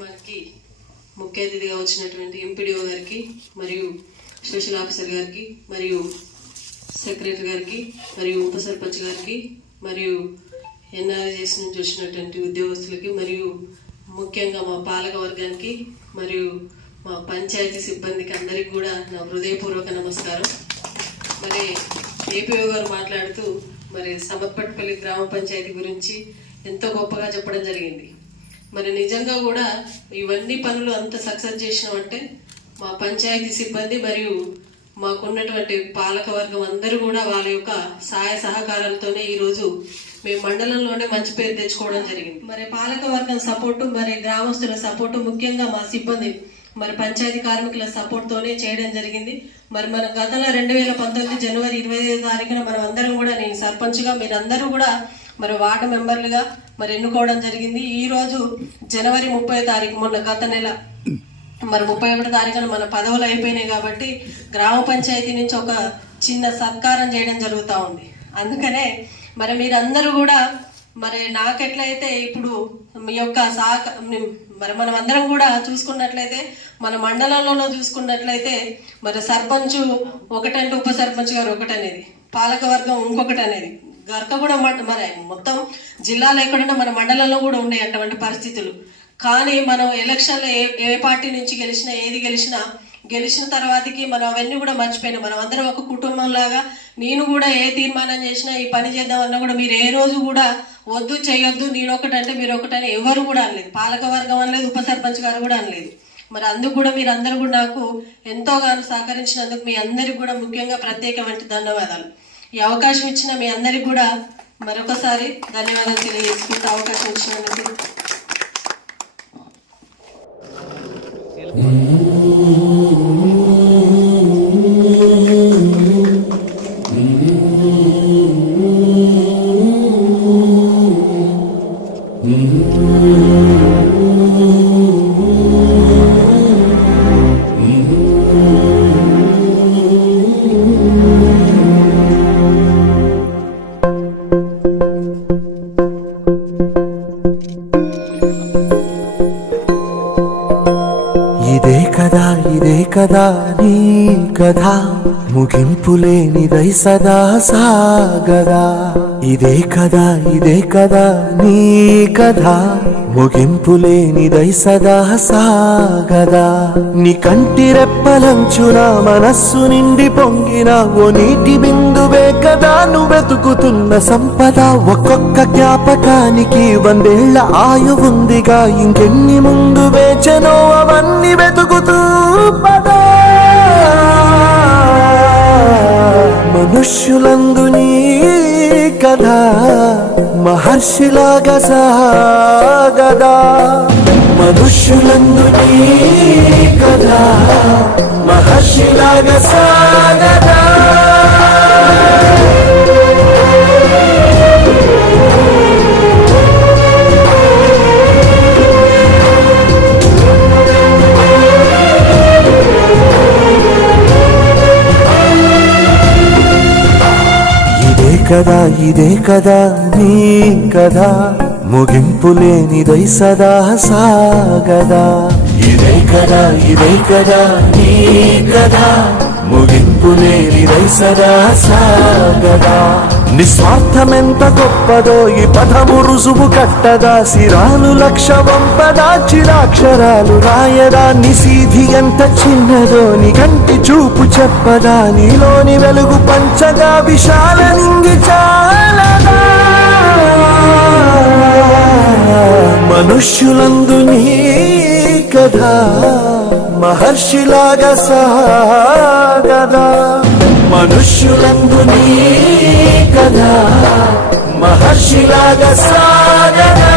మనకి ముఖ్య అతిథిగా వచ్చినటువంటి ఎంపీడీఓ గారికి మరియు సోషల్ ఆఫీసర్ గారికి మరియు సెక్రటరీ గారికి మరియు ఉప సర్పంచ్ గారికి మరియు ఎన్ఆర్జీఎస్ నుంచి వచ్చినటువంటి ఉద్యోగస్తులకి మరియు ముఖ్యంగా మా పాలక వర్గానికి మరియు మా పంచాయతీ సిబ్బందికి అందరికీ కూడా నా హృదయపూర్వక నమస్కారం. మరి ఏపీఓ గారు మాట్లాడుతూ మరి సమత్పట్పల్లి గ్రామ పంచాయతీ గురించి ఎంతో గొప్పగా చెప్పడం జరిగింది. మరి నిజంగా కూడా ఇవన్నీ పనులు అంత సక్సెస్ చేసినామంటే మా పంచాయతీ సిబ్బంది మరియు మాకున్నటువంటి పాలక వర్గం అందరూ కూడా వాళ్ళ యొక్క సహాయ సహకారాలతోనే ఈరోజు మేము మండలంలోనే మంచి పేరు తెచ్చుకోవడం జరిగింది. మరి పాలక వర్గం సపోర్టు మరి గ్రామస్తుల సపోర్టు ముఖ్యంగా మా సిబ్బంది మరి పంచాయతీ కార్మికుల సపోర్ట్ తోనే చేయడం జరిగింది. మరి మన గతంలో 2019 జనవరి 25వ తారీఖున మనం అందరం కూడా నేను సర్పంచ్గా మీరందరూ కూడా మరి వార్డు మెంబర్లుగా మరి ఎన్నుకోవడం జరిగింది. ఈ రోజు జనవరి 30వ తారీఖు మొన్న గత నెల మరి 31వ తారీఖున మన పదవులు అయిపోయినాయి కాబట్టి గ్రామ పంచాయతీ నుంచి ఒక చిన్న సత్కారం చేయడం జరుగుతూ ఉంది. అందుకనే మరి మీరందరూ కూడా మరి నాకెట్లయితే ఇప్పుడు మీ యొక్క మరి మనం అందరం కూడా చూసుకున్నట్లయితే మన మండలంలో చూసుకున్నట్లయితే మరి సర్పంచ్ ఒకటంటే ఉప సర్పంచ్ గారు ఒకటనేది, పాలక వర్గం ఇంకొకటి అనేది, గర్క కూడా మరి మొత్తం జిల్లాలో ఎక్కడున్నా మన మండలంలో కూడా ఉన్నాయి అటువంటి పరిస్థితులు. కానీ మనం ఎలక్షన్లో ఏ పార్టీ నుంచి గెలిచినా ఏది గెలిచిన తర్వాతకి మనం అవన్నీ కూడా మర్చిపోయినాం. మనం అందరం ఒక కుటుంబం లాగా నేను కూడా ఏ తీర్మానం చేసినా ఈ పని చేద్దామన్నా కూడా మీరు ఏ రోజు కూడా వద్దు చేయొద్దు నేను ఒకటంటే మీరు ఒకటని ఎవరు కూడా అనలేదు, పాలక వర్గం అనలేదు, ఉప సర్పంచ్ గారు కూడా అనలేదు. మరి అందుకు కూడా మీరు అందరూ కూడా నాకు ఎంతోగానో సహకరించినందుకు మీ అందరికి కూడా ముఖ్యంగా ప్రత్యేకమైన ధన్యవాదాలు. ఈ అవకాశం ఇచ్చిన మీ అందరికి కూడా మరొకసారి ధన్యవాదాలు తెలియజేసుకుంటూ అవకాశం ఇచ్చినందుకు. ఇదే కదా నీ కథ ముగింపులేనిదై సదా సాగదా. ఇదే కదా నీ కథ ముగింపులేనిదై సదా సాగదా. నీ కంటి రెప్పలంచున మనస్సు నిండి పొంగిన ఓ నీటి బిందువే కదా నువ్వు వెతుకుతున్న సంపద. ఒక్కొక్క జ్ఞాపకానికి 100 ఏళ్ల ఆయువుందిగా, ఇంకెన్ని ముందు వేచనో అవన్నీ వెతుకుతూ పదా. మనుష్యులందు నీ కథ మహర్షిలాగా సాగదా. మనుష్యులందు నీ కథ మహర్షిలాగా సాగదా. ఇదే కదా నీ కదా ముగింపులేనిదై సదా సాగదా. ఇదే కదా నీ కదా ముగింపులేనిదై సదా సాగదా. నిస్వార్థమెంత గొప్పదో ఈ పదము రుజువు కట్టదా. శిరాలు 1,00,000 వంపదా, చిరాక్షరాలు రాయదా. నిశీధి ఎంత చిన్నదో నీ కంటి చూపు చెప్పదా. నీలోని వెలుగు పంచగా విశాల నింగి చాలదా. మనుష్యులందు నీ కథ మహర్షిలాగా సాగదా. మనుష్యులందు నీ కథ మహర్షిలాగా సాగదా.